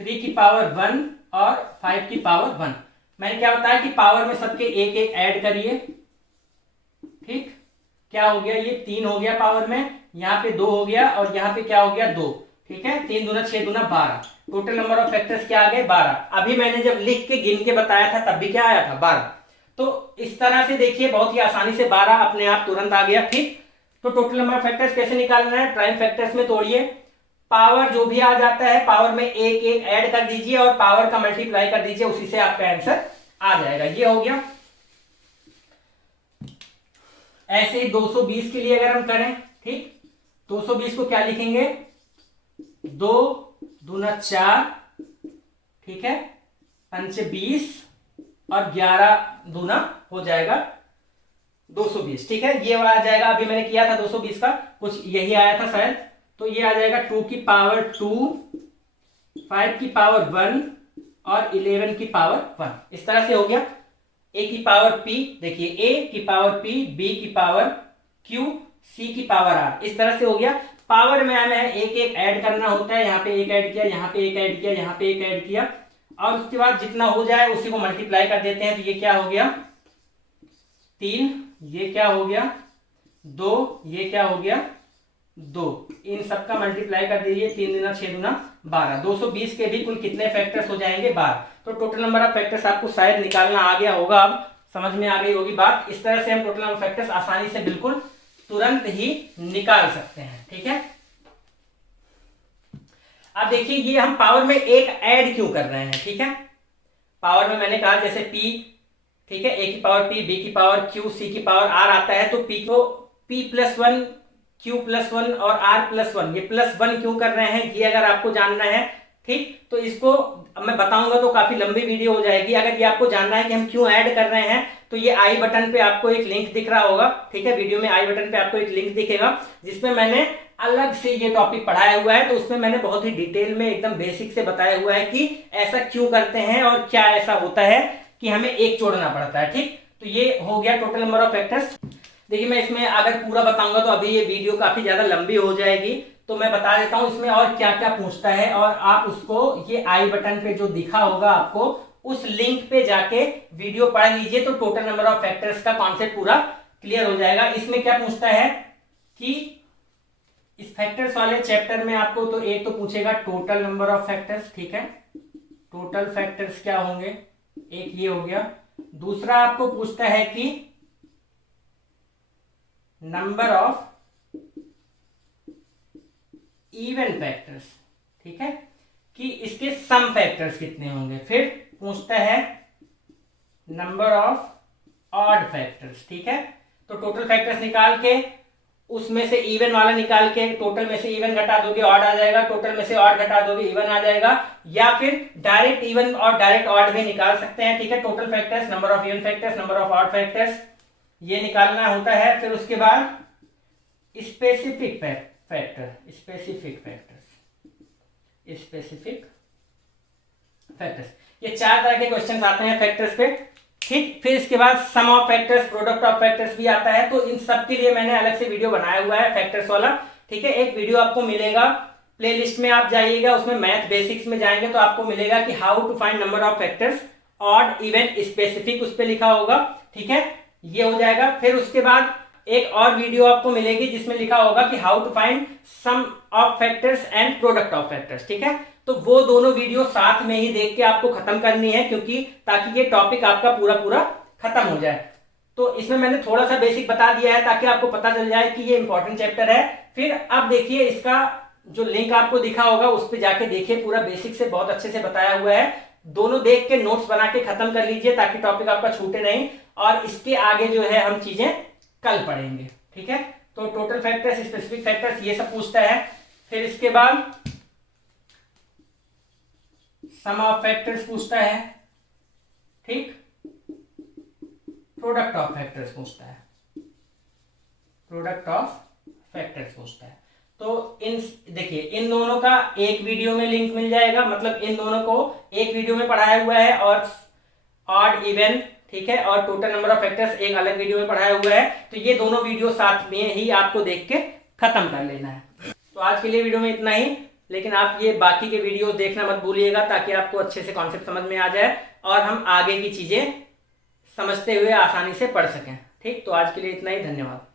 3 की पावर 1 और 5 की पावर 1। मैंने क्या बताया कि पावर में सबके एक एक ऐड करिए। ठीक, क्या हो गया, ये 3 हो गया पावर में, यहाँ पे 2 हो गया और यहाँ पे क्या हो गया 2। ठीक है, 3 दूना 6 दूना 12, टोटल नंबर ऑफ फैक्टर्स क्या आ गए 12। अभी मैंने जब लिख के गिन के बताया था तब भी क्या आया था 12। तो इस तरह से देखिए बहुत ही आसानी से 12 अपने आप तुरंत आ गया। ठीक, तो टोटल नंबर ऑफ फैक्टर्स कैसे निकालना है, प्राइम फैक्टर्स में तोड़िए, पावर जो भी आ जाता है पावर में एक एक ऐड कर दीजिए और पावर का मल्टीप्लाई कर दीजिए, उसी से आपका आंसर आ जाएगा। ये हो गया। ऐसे ही 220 के लिए अगर हम करें, ठीक, 220 को क्या लिखेंगे, 2 दूना 4, ठीक है, 5 20 और 11 दूना हो जाएगा 220। ठीक है, ये आ जाएगा। अभी मैंने किया था 220 का, कुछ यही आया था शायद, तो ये आ जाएगा 2 की पावर 2, 5 की पावर 1 और 11 की पावर 1। इस तरह से हो गया। a की पावर p, देखिए a की पावर p, b की पावर q, c की पावर r, इस तरह से हो गया। पावर में हमें एक एक ऐड करना होता है, यहाँ पे एक ऐड किया, यहाँ पे एक ऐड किया, यहाँ पे एक ऐड किया और उसके बाद जितना हो जाए उसी को मल्टीप्लाई कर देते हैं। तो ये क्या हो गया 3, ये क्या हो गया 2, ये क्या हो गया 2, इन सब का मल्टीप्लाई कर दीजिए, 3 दूना 6 दूना 12। 220 के भी कुल कितने फैक्टर्स हो जाएंगे 12। तो टोटल नंबर ऑफ फैक्टर्स आपको शायद निकालना आ गया होगा, अब समझ में आ गई होगी बात। इस तरह से हम टोटल नंबर ऑफ फैक्टर्स आसानी से बिल्कुल तुरंत ही निकाल सकते हैं। ठीक है, अब देखिए ये हम पावर में एक ऐड क्यों कर रहे हैं। ठीक है, पावर में मैंने कहा जैसे p, ठीक है, a की पावर p, b की पावर q, c की पावर r आता है, तो p को p+1, q+1 और r+1, ये +1 क्यों कर रहे हैं, ये अगर आपको जानना है, ठीक, तो इसको मैं बताऊंगा तो काफी लंबी वीडियो हो जाएगी। अगर ये आपको जानना है कि हम क्यों ऐड कर रहे हैं, तो ये आई बटन पे आपको एक लिंक दिख रहा होगा। ठीक है, वीडियो में आई बटन पे आपको एक लिंक दिखेगा जिसमें मैंने अलग से ये टॉपिक पढ़ाया हुआ है। तो उसमें मैंने बहुत ही डिटेल में एकदम बेसिक से बताया हुआ है कि ऐसा क्यों करते हैं और क्या ऐसा होता है कि हमें एक जोड़ना पड़ता है। ठीक, तो ये हो गया टोटल नंबर ऑफ फैक्टर्स। देखिए मैं इसमें अगर पूरा बताऊंगा तो अभी ये वीडियो काफी ज्यादा लंबी हो जाएगी, तो मैं बता देता हूं इसमें और क्या क्या पूछता है, और आप उसको ये आई बटन पे जो दिखा होगा आपको उस लिंक पे जाके वीडियो पढ़ लीजिए, तो टोटल नंबर ऑफ फैक्टर्स का कॉन्सेप्ट पूरा क्लियर हो जाएगा। इसमें क्या पूछता है कि इस फैक्टर्स वाले चैप्टर में आपको तो एक तो पूछेगा टोटल नंबर ऑफ फैक्टर्स। ठीक है, टोटल फैक्टर्स क्या होंगे, एक ये हो गया। दूसरा आपको पूछता है कि नंबर ऑफ इवन फैक्टर्स, ठीक है, कि इसके सम फैक्टर्स कितने होंगे। फिर पूछता है नंबर ऑफ ऑड फैक्टर्स। ठीक है, तो टोटल फैक्टर्स निकाल के उसमें से इवन वाला निकाल के टोटल में से इवन घटा दोगे ऑड आ जाएगा, टोटल में से ऑड घटा दोगे इवन आ जाएगा, या फिर डायरेक्ट इवन और डायरेक्ट ऑड भी निकाल सकते हैं। ठीक है, total factors, number of even factors, number of odd factors, ये निकालना होता है। फिर उसके बाद स्पेसिफिक फैक्टर, स्पेसिफिक फैक्टर्स, ये 4 तरह के क्वेश्चंस आते हैं फैक्टर्स पे। ठीक, फिर इसके बाद sum of factors, product of factors भी आता है। तो इन सब के लिए मैंने अलग से वीडियो बनाया हुआ है फैक्टर्स वाला। ठीक है, एक वीडियो आपको मिलेगा, प्लेलिस्ट में आप जाइएगा, उसमें मैथ बेसिक्स में जाएंगे तो आपको मिलेगा कि how to find number of factors, odd, even, specific, उस पर लिखा होगा। ठीक है, ये हो जाएगा। फिर उसके बाद एक और वीडियो आपको मिलेगी जिसमें लिखा होगा कि how to find sum of factors and product of factors. ठीक है, तो वो दोनों वीडियो साथ में ही देख के आपको खत्म करनी है, क्योंकि ताकि ये टॉपिक आपका पूरा पूरा खत्म हो जाए। तो इसमें मैंने थोड़ा सा बेसिक बता दिया है ताकि आपको पता चल जाए कि ये इंपॉर्टेंट चैप्टर है। फिर अब देखिए इसका जो लिंक आपको दिखा होगा उस पर जाके देखिए, पूरा बेसिक से बहुत अच्छे से बताया हुआ है। दोनों देख के नोट्स बना के खत्म कर लीजिए ताकि टॉपिक आपका छूटे नहीं, और इसके आगे जो है हम चीजें कल पढ़ेंगे। ठीक है, तो टोटल फैक्टर्स, स्पेसिफिक फैक्टर्स, ये सब पूछता है। फिर इसके बाद सम ऑफ फैक्टर्स पूछता है, ठीक। प्रोडक्ट ऑफ फैक्टर्स पूछता है, प्रोडक्ट ऑफ फैक्टर्स पूछता है। तो इन देखिए इन दोनों का एक वीडियो में लिंक मिल जाएगा, मतलब इन दोनों को एक वीडियो में पढ़ाया हुआ है, और ऑड इवन, ठीक है, और टोटल नंबर ऑफ फैक्टर्स एक अलग वीडियो में पढ़ाया हुआ है। तो ये दोनों वीडियो साथ में ही आपको देख के खत्म कर लेना है। तो आज के लिए वीडियो में इतना ही, लेकिन आप ये बाकी के वीडियो देखना मत भूलिएगा, ताकि आपको अच्छे से कॉन्सेप्ट समझ में आ जाए और हम आगे की चीजें समझते हुए आसानी से पढ़ सकें। ठीक, तो आज के लिए इतना ही, धन्यवाद।